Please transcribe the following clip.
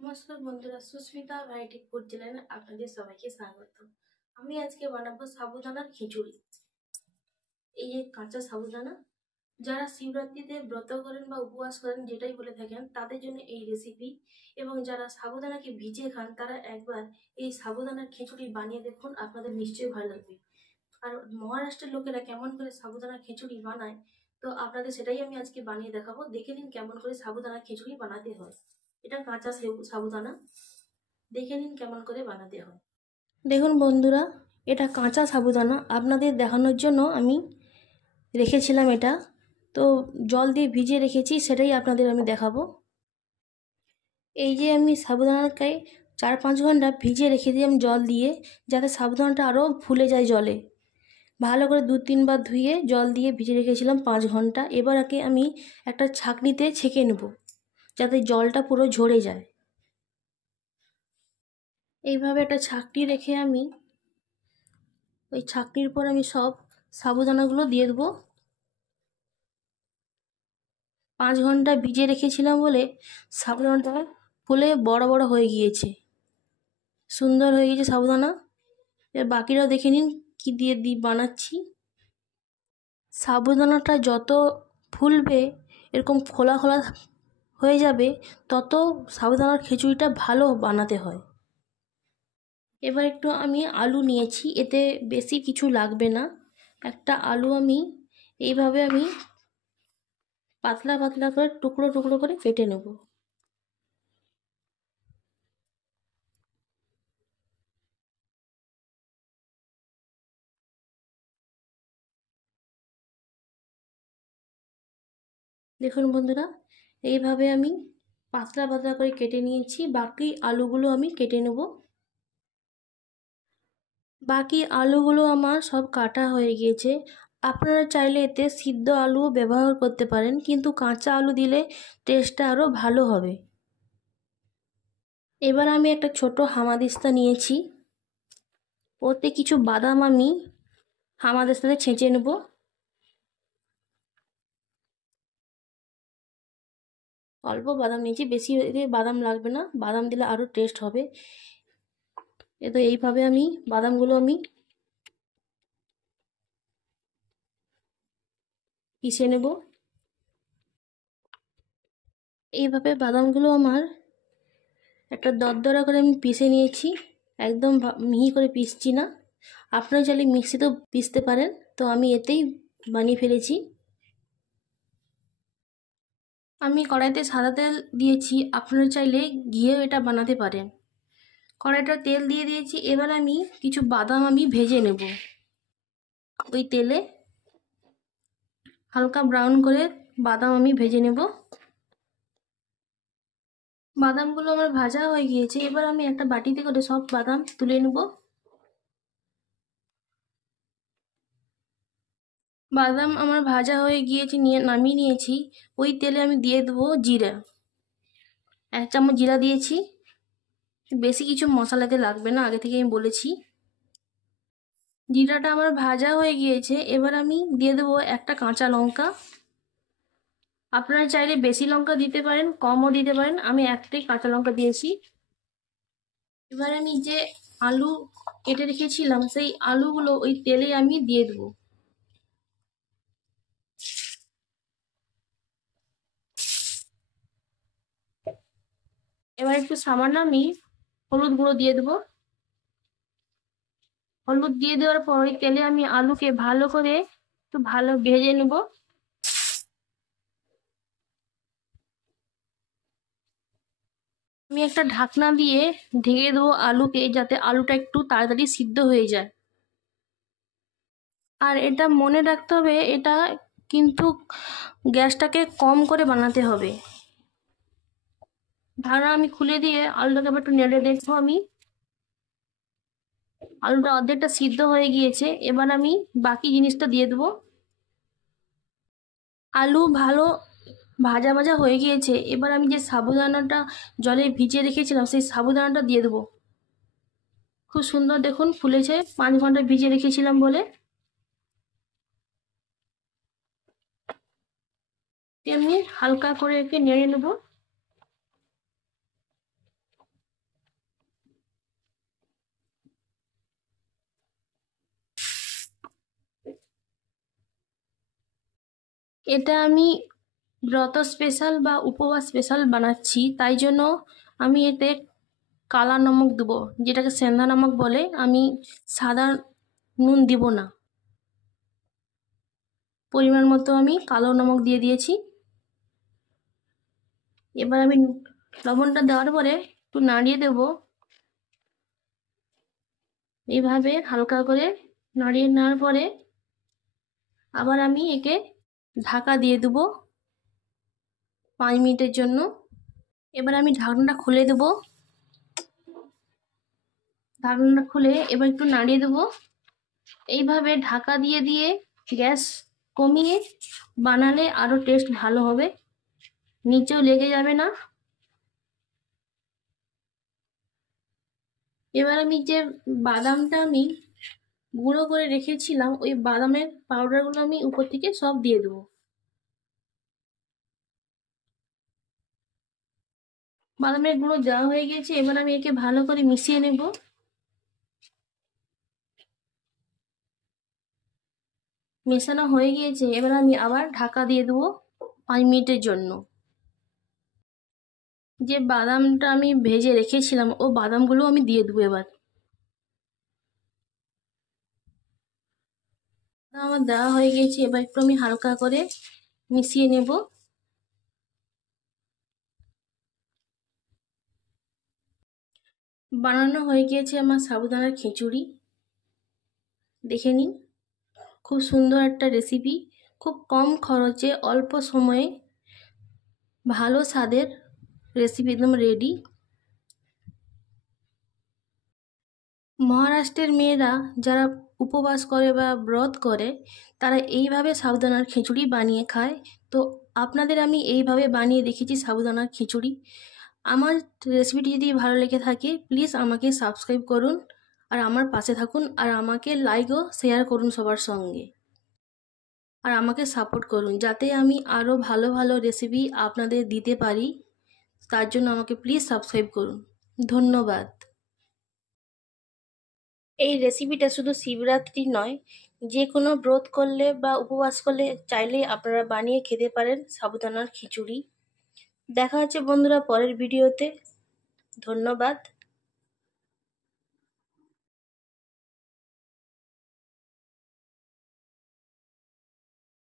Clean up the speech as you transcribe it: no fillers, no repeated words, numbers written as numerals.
নমস্কার বন্ধুরা, Susmita variety food চ্যানেলে আপনাদের সবাইকে স্বাগত। আমি আজকে বানাবো সাবুদানার খিচুড়ি। এই যে কাঁচা সাবুদানা, যারা শিবরাত্রিতে ব্রত করেন বা উপবাস করেন যেটাই বলে থাকেন তাদের জন্য এই রেসিপি। এবং যারা সাবুদানাকে ভিজিয়ে খান তারা একবার এই সাবুদানার খিচুড়ি বানিয়ে দেখুন, আপনাদের নিশ্চয়ই ভালো লাগবে। আর মহারাষ্ট্রের লোকেরা কেমন করে সাবুদানার খিচুড়ি বানায়, তো আপনাদের সেটাই আমি আজকে বানিয়ে দেখাবো। দেখে নিন কেমন করে সাবুদানার খিচুড়ি বানাতে হয়। এটা কাঁচা সাবুদানা, দেখে নিন কেমন করে বানাতে হয়। দেখুন বন্ধুরা, এটা কাঁচা সাবুদানা আপনাদের দেখানোর জন্য আমি রেখেছিলাম। এটা তো জল দিয়ে ভিজিয়ে রেখেছি, সেটাই আপনাদের আমি দেখাবো। এই যে আমি সাবুদানাকে 4-5 ঘন্টা ভিজিয়ে রেখে দিই আমি জল দিয়ে, যাতে সাবুদানাটা আরও ফুলে যায় জলে। ভালো করে 2-3 বার ধুয়ে জল দিয়ে ভিজে রেখেছিলাম 5 ঘন্টা। এবার আমি একটা ছাঁকনিতে ছেঁকে নেব, যাতে জলটা পুরো ঝরে যায়। এইভাবে একটা ছাঁকনি রেখে আমি ওই ছাঁকনির পর আমি সব সাবুদানাগুলো দিয়ে দেবো। 5 ঘন্টা ভিজিয়ে রেখেছিলাম বলে সাবুদানাটা ফুলে বড় বড় হয়ে গিয়েছে, সুন্দর হয়ে গেছে সাবুদানা। এবার বাকিরাও দেখে নিন কি দিয়ে বানাচ্ছি। সাবুদানাটা যত ফুলবে, এরকম খোলা খোলা হয়ে যাবে, তত সাবুদানার খিচুড়িটা ভালো বানাতে হয়। এবার একটু আমি আলু নিয়েছি, এতে বেশি কিছু লাগবে না। একটা আলু আমি এইভাবে পাতলা পাতলা করে টুকরো টুকরো করে কেটে নেব। দেখুন বন্ধুরা, এইভাবে আমি পাতলা পাতলা করে কেটে নিয়েছি। বাকি আলুগুলো আমি কেটে নেব। বাকি আলুগুলো আমার সব কাটা হয়ে গিয়েছে। আপনারা চাইলে এতে সিদ্ধ আলুও ব্যবহার করতে পারেন, কিন্তু কাঁচা আলু দিলে টেস্টটা আরও ভালো হবে। এবার আমি একটা ছোট হামাদিস্তা নিয়েছি, ওতে কিছু বাদাম আমি হামাদিস্তাতে ছেঁচে নেব। অল্প বাদাম নিয়েছি, বেশি বাদাম লাগবে না, বাদাম দিলে আরও টেস্ট হবে। তো এইভাবে আমি বাদামগুলো পিষে নেব। এইভাবে বাদামগুলো আমার একটা দরদরা করে আমি পিষে নিয়েছি, একদম মিহি করে পিষছি না। আপনারা চাইলে মিক্সিতেও পিষতে পারেন, তো আমি এতেই বানিয়ে ফেলেছি। আমি কড়াইতে সাদা তেল দিয়েছি, আপনারা চাইলে ঘিয়েও এটা বানাতে পারেন। কড়াইটা তেল দিয়ে দিয়েছি, এবার আমি কিছু বাদাম ভেজে নেব। ওই তেলে হালকা ব্রাউন করে বাদাম ভেজে নেব। বাদামগুলো আমার ভাজা হয়ে গিয়েছে, এবার আমি একটা বাটিতে করে সব বাদাম তুলে নেব। বাদাম আমার ভাজা হয়ে গিয়েছে, নামিয়ে নিয়েছি। ওই তেলে আমি দিয়ে দেবো জিরা। 1 চামচ জিরা দিয়েছি। বেশি কিছু মশলাতে লাগবে না, আগে থেকে আমি বলেছি। জিরাটা আমার ভাজা হয়ে গিয়েছে, এবার আমি দিয়ে দেবো একটা কাঁচা লঙ্কা। আপনারা চাইলে বেশি লঙ্কা দিতে পারেন, কমও দিতে পারেন, আমি একটাই কাঁচা লঙ্কা দিয়েছি। এবার আমি যে আলু কেটে রেখেছিলাম, সেই আলুগুলো ওই তেলে আমি দিয়ে দেবো। এবার একটু সামান্য আমি হলুদ গুঁড়ো দিয়ে দেবো। হলুদ দিয়ে দেওয়ার পর ওই তেলে আমি আলুকে ভালো করে একটু ভেজে নেব। আমি একটা ঢাকনা দিয়ে ঢেকে দেবো আলুকে, যাতে আলুটা একটু তাড়াতাড়ি সিদ্ধ হয়ে যায়। আর এটা মনে রাখতে হবে, এটা কিন্তু গ্যাসটাকে কম করে বানাতে হবে। ঢাকনা আমি খুলে দিয়ে আলুটাকে একটু নেড়ে দেখবো। আলুটা অর্ধেকটা সিদ্ধ হয়ে গিয়েছে, এবার আমি বাকি জিনিসটা দিয়ে দেবো। আলু ভালো ভাজা ভাজা হয়ে গিয়েছে, এবার আমি যে সাবুদানাটা জলে ভিজিয়ে রেখেছিলাম সেই সাবুদানাটা দিয়ে দেবো। খুব সুন্দর দেখুন ফুলেছে, 5 ঘন্টা ভিজিয়ে রেখেছিলাম বলে। তেমনি হালকা করে একে নেড়ে নেব। এটা আমি ব্রত স্পেশাল বা উপবাস স্পেশাল বানাচ্ছি, তাই জন্য আমি এতে কালা নমক দেবো, যেটাকে সেন্ধা নমক বলে। আমি সাদা নুন দিব না। পরিমাণ মতো আমি কালো নমক দিয়ে দিয়েছি। এবার আমি লবণটা দেওয়ার পরে একটু নাড়িয়ে দেব। এইভাবে হালকা করে নাড়িয়ে নেওয়ার পরে আবার আমি একে ঢাকা দিয়ে দেবো 5 মিনিটের জন্য। এবার আমি ঢাকনাটা খুলে দেব। ঢাকনাটা খুলে এবার একটু নাড়িয়ে দেবো। এইভাবে ঢাকা দিয়ে দিয়ে গ্যাস কমিয়ে বানালে আরও টেস্ট ভালো হবে, নিচেও লেগে যাবে না। এবার আমি যে বাদামটা আমি গুঁড়ো করে রেখেছিলাম, ওই বাদামের পাউডারগুলো আমি উপর থেকে সব দিয়ে দেবো। বাদামের গুঁড়ো দেওয়া হয়ে গেছে। এবার আমি একে ভালো করে মিশিয়ে নেব। মেশানো হয়ে গিয়েছে। এবার আমি আবার ঢাকা দিয়ে দেবো 5 মিনিটের জন্য। যে বাদামটা আমি ভেজে রেখেছিলাম, ও বাদামগুলো আমি দিয়ে দেবো। এবার আমার দেওয়া হয়ে গেছে। এবার একটু আমি হালকা করে মিশিয়ে নেব। বানানো হয়ে গিয়েছে আমার সাবুদানার খিচুড়ি। দেখে নিন, খুব সুন্দর একটা রেসিপি, খুব কম খরচে অল্প সময়ে ভালো স্বাদের রেসিপি একদম রেডি। মহারাষ্ট্রের মেয়েরা যারা উপবাস করে বা ব্রত করে, তারা এইভাবে সাবুদানার খিচুড়ি বানিয়ে খায়। তো আপনাদের আমি এইভাবে বানিয়ে দেখিয়েছি সাবুদানার খিচুড়ি। আমার রেসিপিটি যদি ভালো লেগে থাকে, প্লিজ আমাকে সাবস্ক্রাইব করুন আর আমার পাশে থাকুন, আর আমাকে লাইক ও শেয়ার করুন সবার সঙ্গে, আর আমাকে সাপোর্ট করুন যাতে আমি আরও ভালো ভালো রেসিপি আপনাদের দিতে পারি। তার জন্য আমাকে প্লিজ সাবস্ক্রাইব করুন। ধন্যবাদ। এই রেসিপিটা শুধু শিবরাত্রি নয়, যে কোনো ব্রত করলে বা উপবাস করলে চাইলেই আপনারা বানিয়ে খেতে পারেন সাবুদানার খিচুড়ি। দেখা হচ্ছে বন্ধুরা পরের ভিডিওতে। ধন্যবাদ।